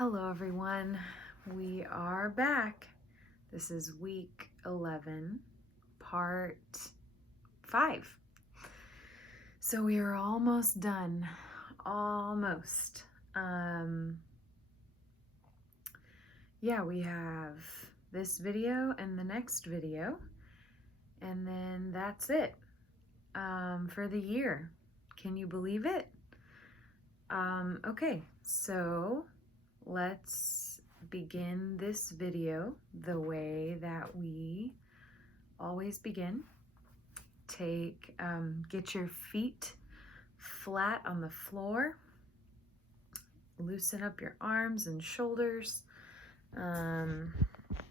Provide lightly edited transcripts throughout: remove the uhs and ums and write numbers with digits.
Hello everyone, we are back. This is week 11, part 5. So we are almost done, almost. Yeah, we have this video and the next video, and then that's it for the year. Can you believe it? Okay, so let's begin this video the way that we always begin. Get your feet flat on the floor. Loosen up your arms and shoulders. I'm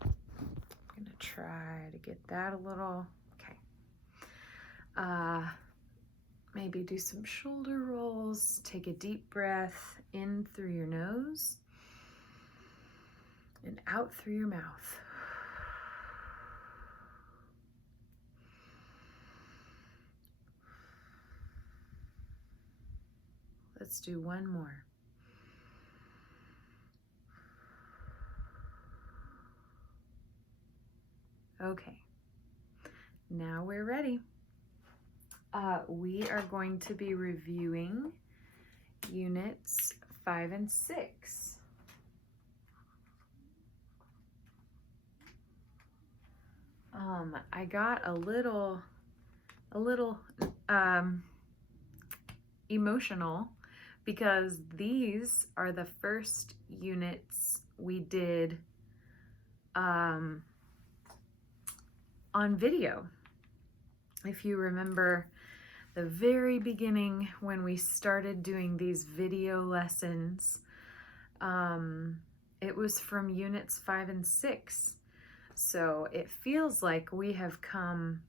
gonna try to get that a little, okay. Maybe do some shoulder rolls. Take a deep breath in through your nose and out through your mouth. Let's do one more. Okay, now we're ready. We are going to be reviewing units 5 and 6. I got a little emotional because these are the first units we did on video. If you remember the very beginning when we started doing these video lessons, it was from units 5 and 6. So it feels like we have come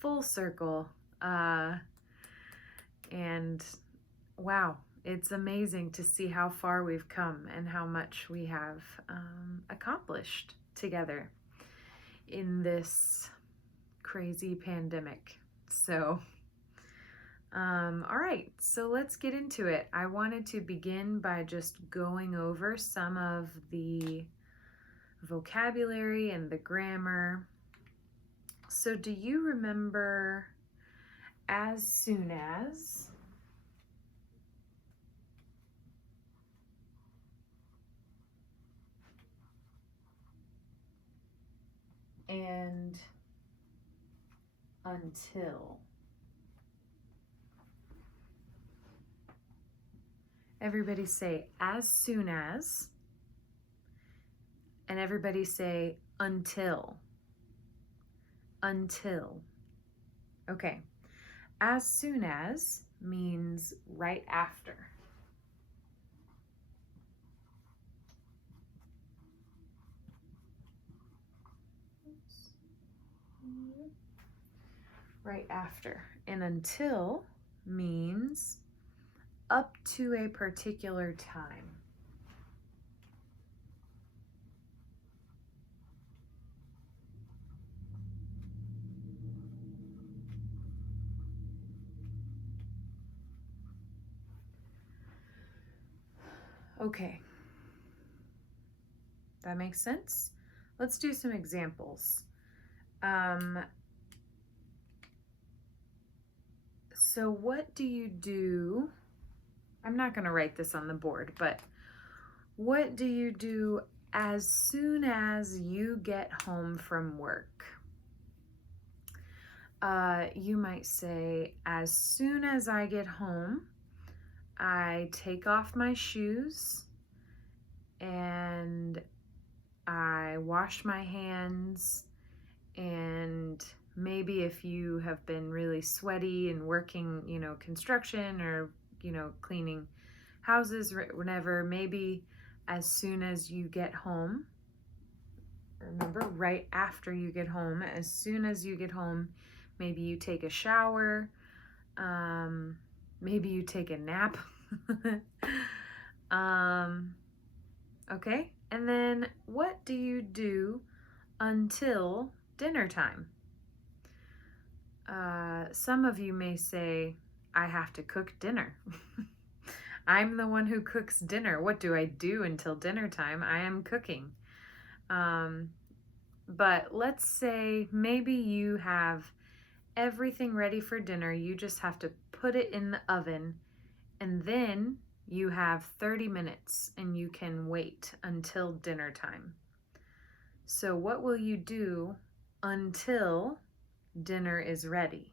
full circle, and wow, it's amazing to see how far we've come and how much we have accomplished together in this crazy pandemic. So all right, so let's get into it. I wanted to begin by just going over some of the vocabulary and the grammar. So do you remember as soon as? And until. Everybody say as soon as, and everybody say until. Until. Okay. As soon as means right after. Right after. And until means up to a particular time. Okay. That makes sense? Let's do some examples. So what do you do? I'm not going to write this on the board, but what do you do as soon as you get home from work? You might say, as soon as I get home, I take off my shoes and I wash my hands, and maybe if you have been really sweaty and working, construction or, cleaning houses, whenever, maybe as soon as you get home, remember, right after you get home, as soon as you get home, maybe you take a shower, maybe you take a nap. Okay, and then what do you do until dinner time? Some of you may say, I have to cook dinner. I'm the one who cooks dinner. What do I do until dinner time? I am cooking. But let's say maybe you have everything ready for dinner. You just have to put it in the oven, and then you have 30 minutes and you can wait until dinner time. So what will you do until dinner is ready?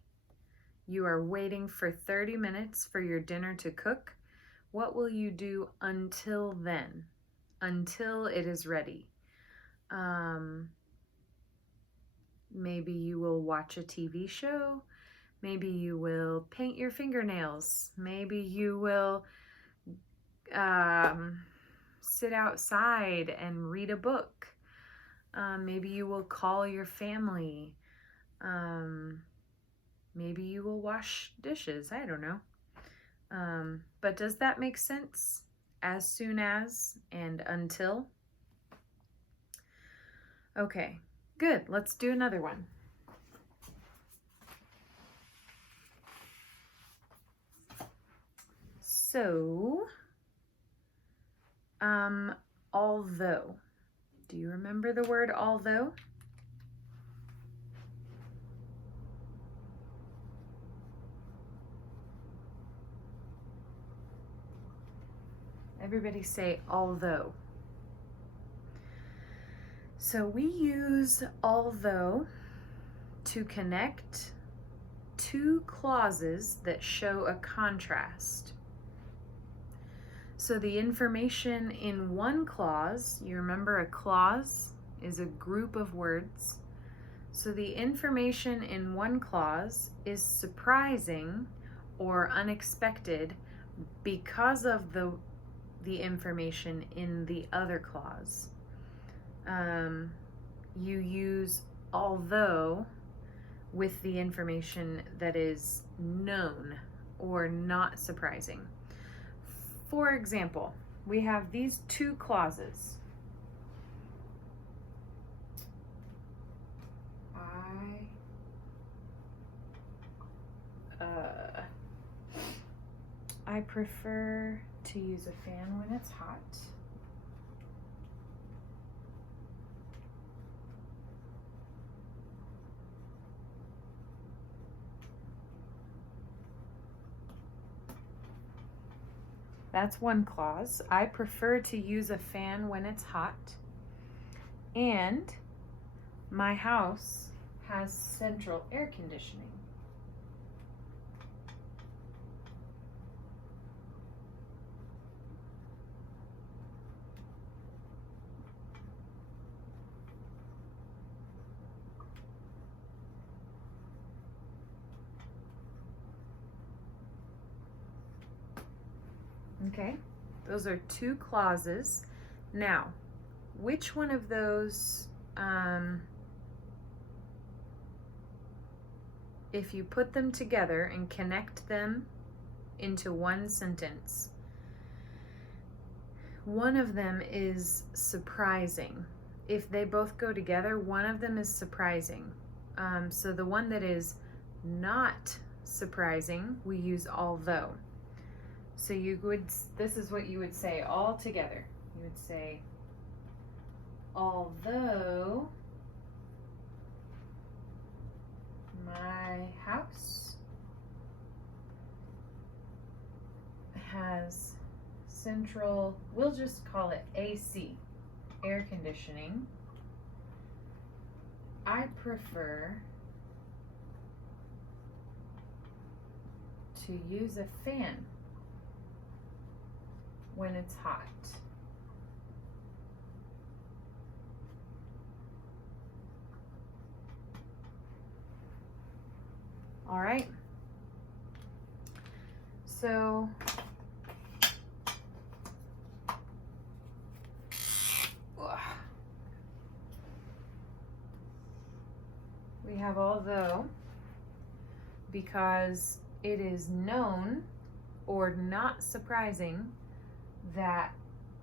You are waiting for 30 minutes for your dinner to cook. What will you do until then? Until it is ready? Maybe you will watch a TV show. Maybe you will paint your fingernails. Maybe you will sit outside and read a book. Maybe you will call your family. Maybe you will wash dishes. I don't know. But does that make sense? As soon as and until? Okay, good. Let's do another one. So, although. Do you remember the word although? Everybody say although. So we use although to connect two clauses that show a contrast. So the information in one clause, you remember a clause is a group of words. So the information in one clause is surprising or unexpected because of the information in the other clause. You use although with the information that is known or not surprising. For example, we have these two clauses. I prefer to use a fan when it's hot. That's one clause. I prefer to use a fan when it's hot. And my house has central air conditioning. Okay, those are two clauses. Now, which one of those, if you put them together and connect them into one sentence, one of them is surprising. If they both go together, one of them is surprising. So the one that is not surprising, we use although. So this is what you would say all together. You would say, although my house has central, we'll just call it AC, air conditioning, I prefer to use a fan when it's hot. All right. So we have although because it is known or not surprising that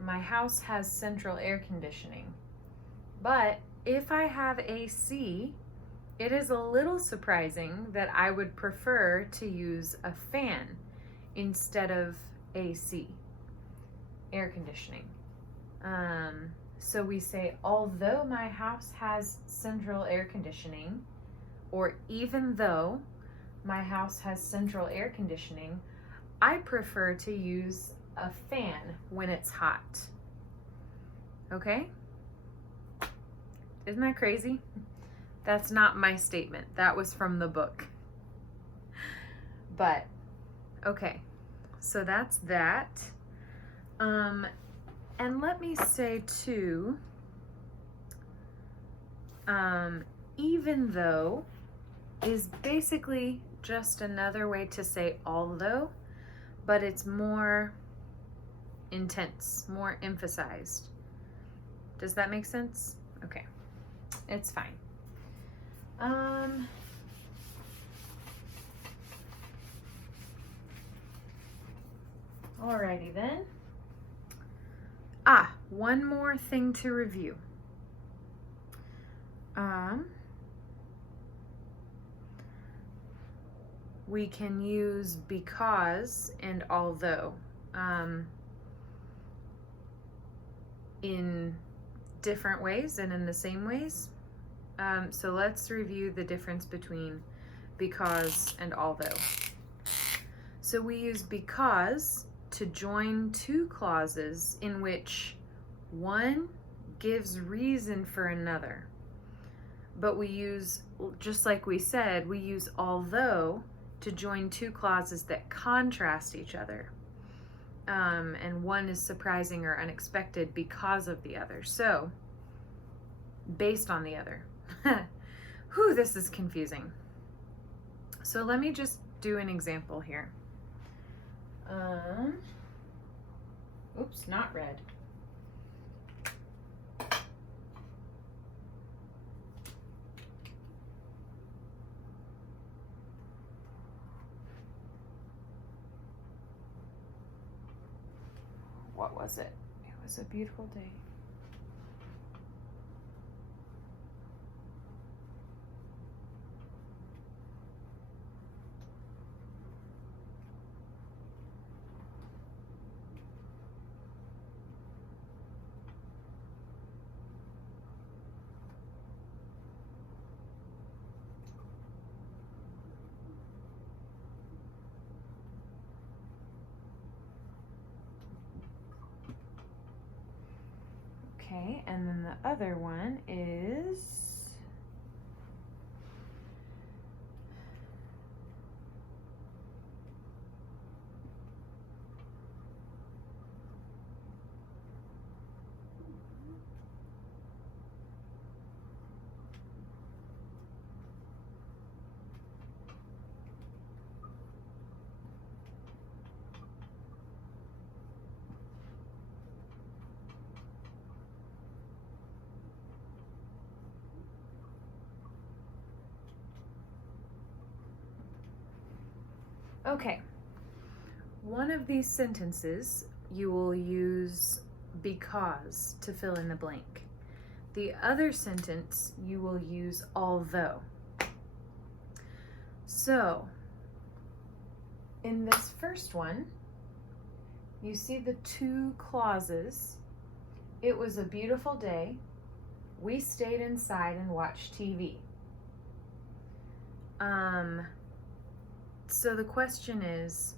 my house has central air conditioning. But if I have AC, it is a little surprising that I would prefer to use a fan instead of AC. air conditioning. So we say, although my house has central air conditioning, or even though my house has central air conditioning, I prefer to use a fan when it's hot. Okay? Isn't that crazy? That's not my statement. That was from the book. But, okay. So that's that. And let me say too, even though is basically just another way to say although, but it's more intense, more emphasized. Does that make sense? Okay, it's fine. Alrighty then. One more thing to review. We can use because and although in different ways and in the same ways. So let's review the difference between because and although. So we use because to join two clauses in which one gives reason for another. But we use, just like we said, we use although to join two clauses that contrast each other. And one is surprising or unexpected because of the other. So, based on the other. Whew, this is confusing. So let me just do an example here. Oops, not red. What was it? It was a beautiful day. Okay, and then the other one is okay. One of these sentences you will use because to fill in the blank. The other sentence you will use although. So, in this first one, you see the two clauses. It was a beautiful day. We stayed inside and watched TV. So the question is,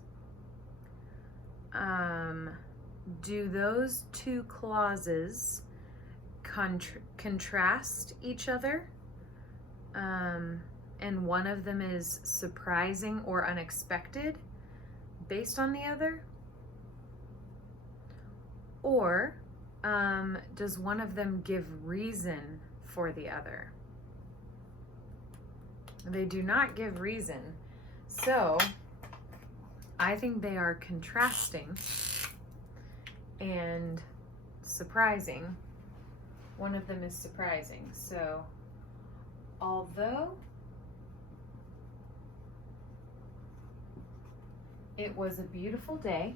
do those two clauses contrast each other? And one of them is surprising or unexpected based on the other? Or does one of them give reason for the other? They do not give reason. So I think they are contrasting and surprising. One of them is surprising. So although it was a beautiful day,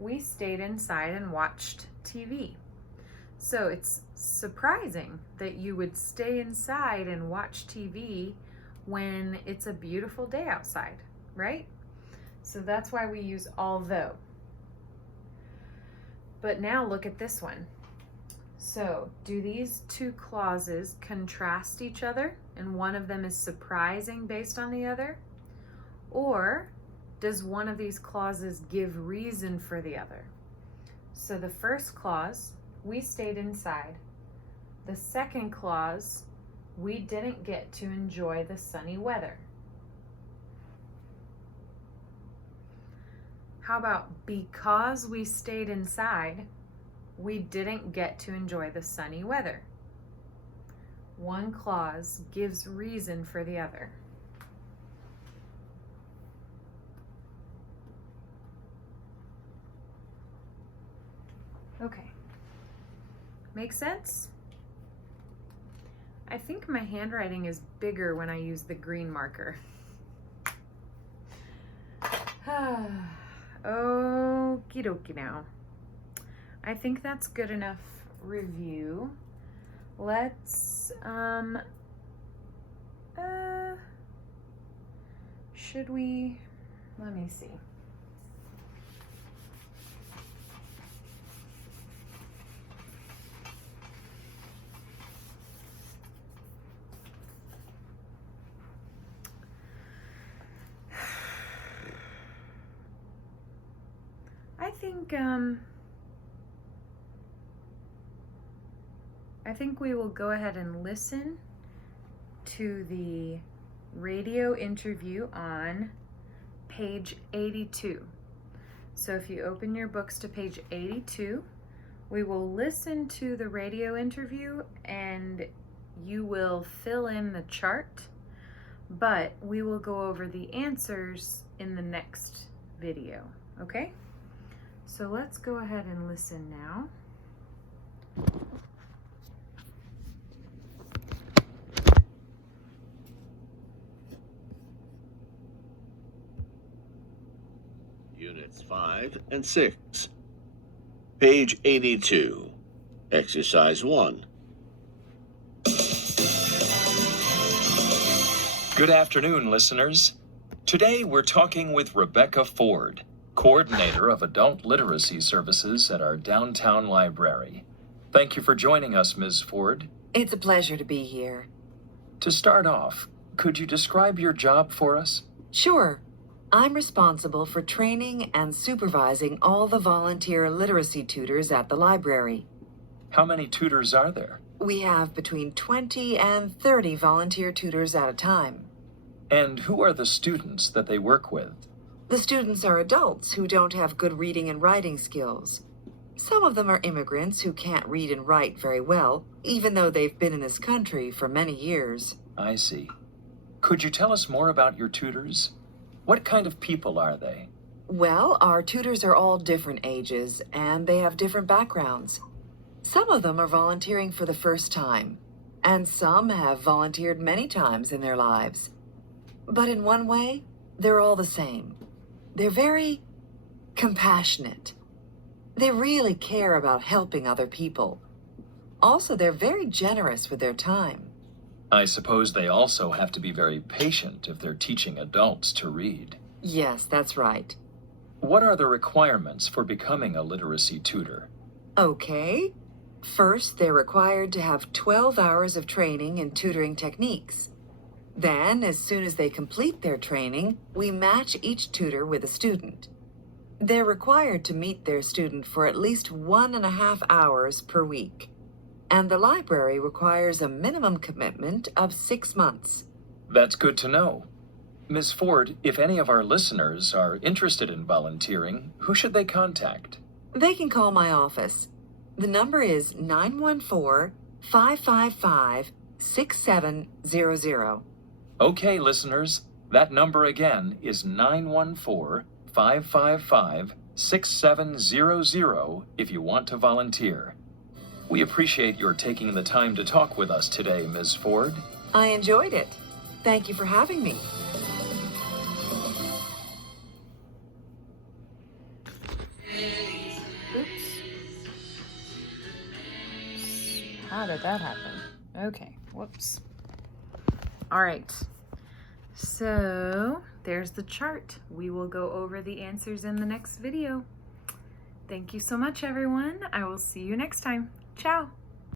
we stayed inside and watched TV. So it's surprising that you would stay inside and watch TV when it's a beautiful day outside, right? So that's why we use although. But now look at this one. So, do these two clauses contrast each other and one of them is surprising based on the other? Or does one of these clauses give reason for the other? So the first clause, we stayed inside. The second clause, we didn't get to enjoy the sunny weather. How about because we stayed inside, we didn't get to enjoy the sunny weather? One clause gives reason for the other. Okay. Make sense? I think my handwriting is bigger when I use the green marker. Okie dokie now. I think that's good enough review. Let's, should we, let me see. I think we will go ahead and listen to the radio interview on page 82. So if you open your books to page 82, we will listen to the radio interview and you will fill in the chart, but we will go over the answers in the next video, okay? So let's go ahead and listen now. Units 5 and 6. Page 82. Exercise 1. Good afternoon, listeners. Today we're talking with Rebecca Ford, coordinator of adult literacy services at our downtown library. Thank you for joining us, Ms. Ford. It's a pleasure to be here. To start off, could you describe your job for us? Sure. I'm responsible for training and supervising all the volunteer literacy tutors at the library. How many tutors are there? We have between 20 and 30 volunteer tutors at a time. And who are the students that they work with? The students are adults who don't have good reading and writing skills. Some of them are immigrants who can't read and write very well, even though they've been in this country for many years. I see. Could you tell us more about your tutors? What kind of people are they? Well, our tutors are all different ages, and they have different backgrounds. Some of them are volunteering for the first time, and some have volunteered many times in their lives. But in one way, they're all the same. They're very compassionate. They really care about helping other people. Also, they're very generous with their time. I suppose they also have to be very patient if they're teaching adults to read. Yes, that's right. What are the requirements for becoming a literacy tutor? Okay. First, they're required to have 12 hours of training in tutoring techniques. Then, as soon as they complete their training, we match each tutor with a student. They're required to meet their student for at least 1.5 hours per week. And the library requires a minimum commitment of 6 months. That's good to know. Ms. Ford, if any of our listeners are interested in volunteering, who should they contact? They can call my office. The number is 914-555-6700. Okay, listeners, that number again is 914-555-6700 if you want to volunteer. We appreciate your taking the time to talk with us today, Ms. Ford. I enjoyed it. Thank you for having me. Oops. How did that happen? Okay, whoops. All right, so there's the chart. We will go over the answers in the next video. Thank you so much, everyone. I will see you next time. Ciao.